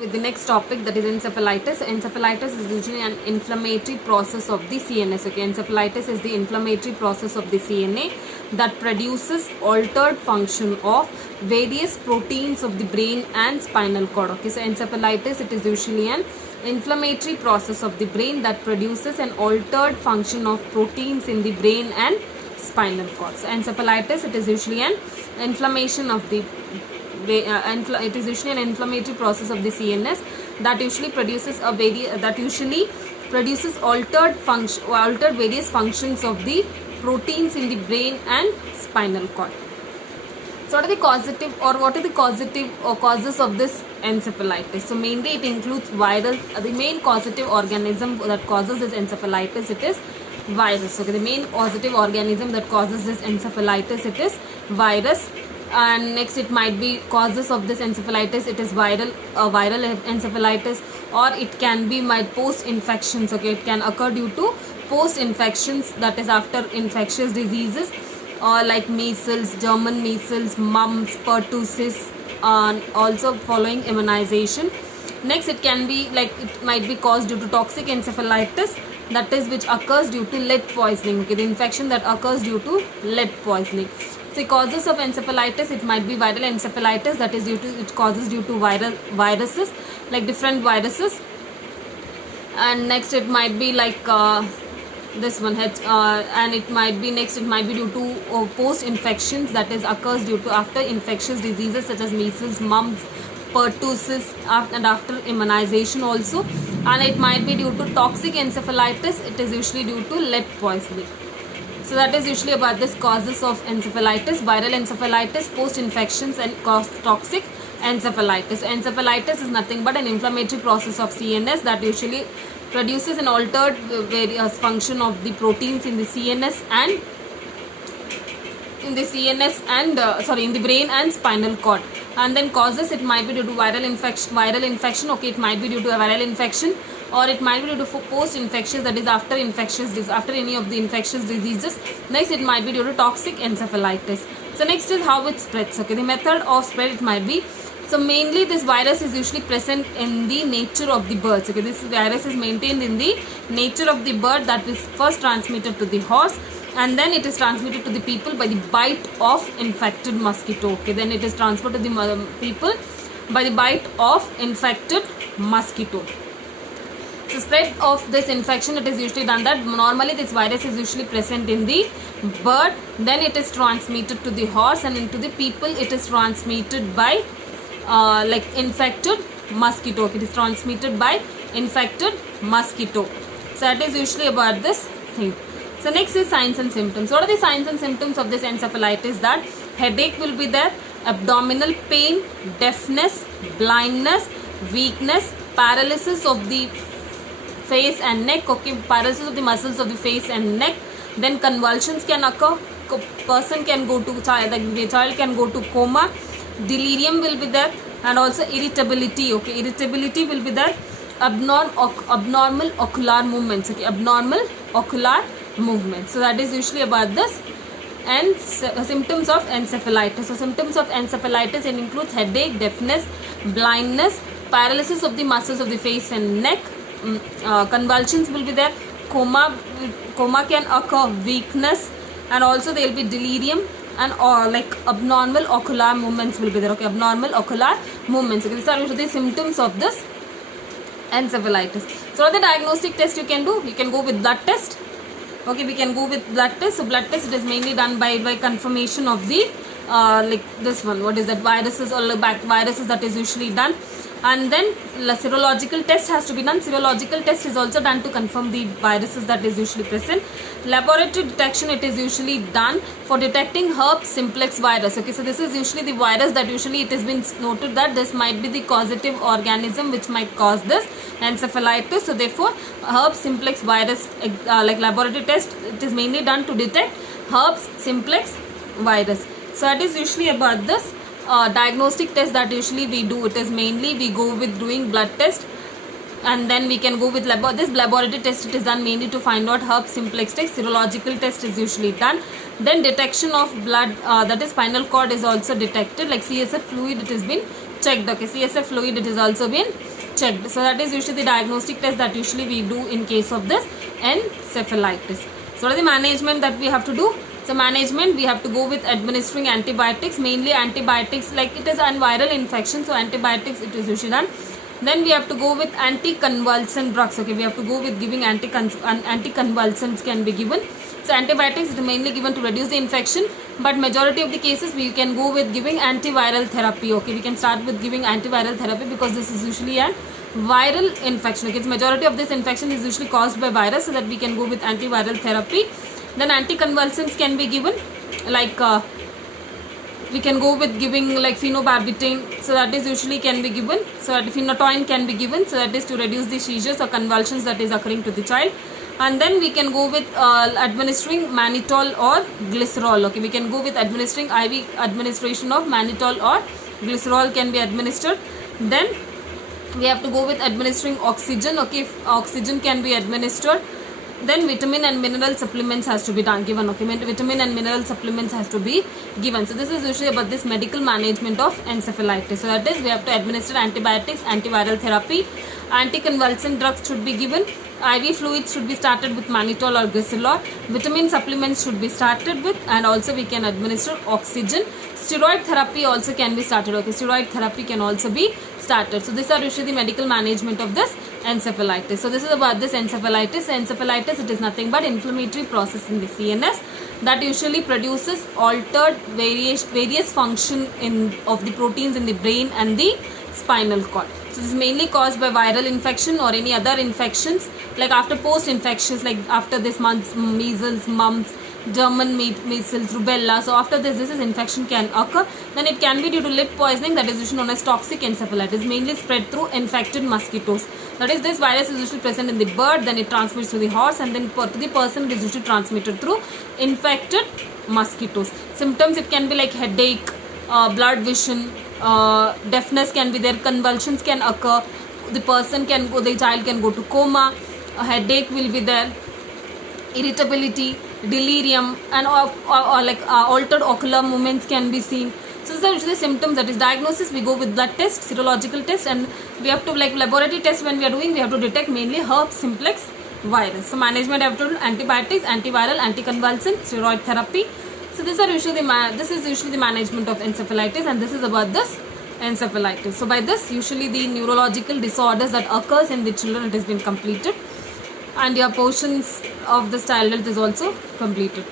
With the next topic, that is encephalitis. Encephalitis is usually an inflammatory process of the CNS. Okay, encephalitis is the inflammatory process of the CNA that produces altered function of various proteins of the brain and spinal cord. Okay, so encephalitis, it is usually an inflammatory process of the brain that produces an altered function of proteins in the brain and spinal cord. So encephalitis, it is usually an inflammation of the it is usually an inflammatory process of the CNS that usually produces altered various functions of the proteins in the brain and spinal cord. So what are the causative causes of this encephalitis? So mainly it includes viral. The main causative organism that causes this encephalitis, it is virus. Okay, the main causative organism that causes this encephalitis, it is virus. And next, it might be causes of this encephalitis, it is viral encephalitis, or it can be post infections. Okay, it can occur due to post infections, that is after infectious diseases, or like measles, German measles, mumps, pertussis, and also following immunization. Next, it might be caused due to toxic encephalitis, that is which occurs due to lead poisoning. Okay, the infection that occurs due to lead poisoning. So causes of encephalitis, it might be viral encephalitis, that is due to viruses, like different viruses. And next, it might be like this one, and it might be due to post infections, that is occurs due to after infectious diseases such as measles, mumps, pertussis, and after immunization also. And it might be due to toxic encephalitis, it is usually due to lead poisoning. So that is usually about this causes of encephalitis: viral encephalitis, post infections, and toxic encephalitis. Encephalitis is nothing but an inflammatory process of CNS that usually produces an altered various function of the proteins in the CNS and in the brain and spinal cord. And then causes, it might be due to viral infection. Okay, it might be due to a viral infection, or it might be due to post infectious, that is after any of the infectious diseases. Next, it might be due to toxic encephalitis. So next is how it spreads. Okay, the method of spread, it might be, so mainly this virus is usually present in the nature of the birds. Okay, this virus is maintained in the nature of the bird, that is first transmitted to the horse, and then it is transmitted to the people by the bite of infected mosquito. Okay, then it is transferred to the people by the bite of infected mosquito. So spread of this infection, it is usually done that normally this virus is usually present in the bird, then it is transmitted to the horse, and into the people it is transmitted by infected mosquito. Okay, it is transmitted by infected mosquito. So that is usually about this thing. So next is signs and symptoms. What are the signs and symptoms of this encephalitis? That headache will be there, abdominal pain, deafness, blindness, weakness, paralysis of the face and neck. Okay, paralysis of the muscles of the face and neck. Then convulsions can occur. The child can go to coma. Delirium will be there, and also irritability. Okay, irritability will be there. Abnormal ocular movements. Okay, abnormal ocular movements. So that is usually about this and symptoms of encephalitis. So symptoms of encephalitis, it includes headache, deafness, blindness, paralysis of the muscles of the face and neck. Convulsions will be there. Coma can occur. Weakness, and also there will be delirium, and abnormal ocular movements will be there. Okay, abnormal ocular movements. Okay, these are usually the symptoms of this encephalitis. So what are the diagnostic test you can do? You can go with blood test. Okay, we can go with blood test. So blood test, it is mainly done by confirmation of the this one. What is that? Viruses or viruses, that is usually done. And then serological test has to be done. Serological test is also done to confirm the viruses that is usually present. Laboratory detection, it is usually done for detecting herpes simplex virus. Okay, so this is usually the virus that usually it has been noted that this might be the causative organism which might cause this encephalitis. So therefore, herpes simplex virus laboratory test, it is mainly done to detect herpes simplex virus. So that is usually about this diagnostic test that usually we do. It is mainly we go with doing blood test, and then we can go with this laboratory test. It is done mainly to find out herpes simplex test. Serological test is usually done. Then detection of blood, that is spinal cord, is also detected. Like CSF fluid, it has been checked. Okay, CSF fluid, it has also been checked. So that is usually the diagnostic test that usually we do in case of this encephalitis. So what is the management that we have to do? So management, we have to go with administering antibiotics, mainly antibiotics, like it is a viral infection, so antibiotics it is usually done. Then we have to go with anticonvulsant drugs. Okay, we have to go with giving anticonvulsants can be given. So antibiotics is mainly given to reduce the infection, but majority of the cases we can go with giving antiviral therapy. Okay, we can start with giving antiviral therapy because this is usually a viral infection. Okay, majority of this infection is usually caused by virus, so that we can go with antiviral therapy. Then anticonvulsants can be given, like we can go with giving like phenobarbital, so that is usually can be given. So that phenytoin can be given, so that is to reduce the seizures or convulsions that is occurring to the child. And then we can go with administering mannitol or glycerol. Okay, we can go with administering IV administration of mannitol or glycerol can be administered. Then we have to go with administering oxygen. Okay, if oxygen can be administered. Then vitamin and mineral supplements has to be given. Okay, vitamin and mineral supplements has to be given. So this is usually about this medical management of encephalitis. So that is, we have to administer antibiotics, antiviral therapy, anticonvulsant drugs should be given, IV fluids should be started with mannitol or glycerol, vitamin supplements should be started with, and also we can administer oxygen. Steroid therapy also can be started. Okay, steroid therapy can also be started. So these are usually the medical management of this encephalitis. So this is about this encephalitis. Encephalitis, it is nothing but inflammatory process in the CNS that usually produces altered various function of the proteins in the brain and the spinal cord. So this is mainly caused by viral infection or any other infections, like after post infections, like after this month's measles, mumps, German measles, rubella. So after this is infection can occur. Then it can be due to lead poisoning, that is usually known as toxic encephalitis, mainly spread through infected mosquitoes. That is, this virus is usually present in the bird, then it transmits to the horse, and then to the person it is usually transmitted through infected mosquitoes. Symptoms, it can be like headache, blood vision, deafness can be there, convulsions can occur, the child can go to coma, a headache will be there, irritability, delirium, and altered ocular movements can be seen. So these are usually symptoms. That is diagnosis, we go with blood test, serological test, and we have to like laboratory test when we are doing, we have to detect mainly herpes simplex virus. So management, have to do antibiotics, antiviral, anticonvulsant, steroid therapy. So these are usually this is usually the management of encephalitis, and this is about this encephalitis. So by this, usually the neurological disorders that occurs in the children, it has been completed, and your portions of this child health is also completed.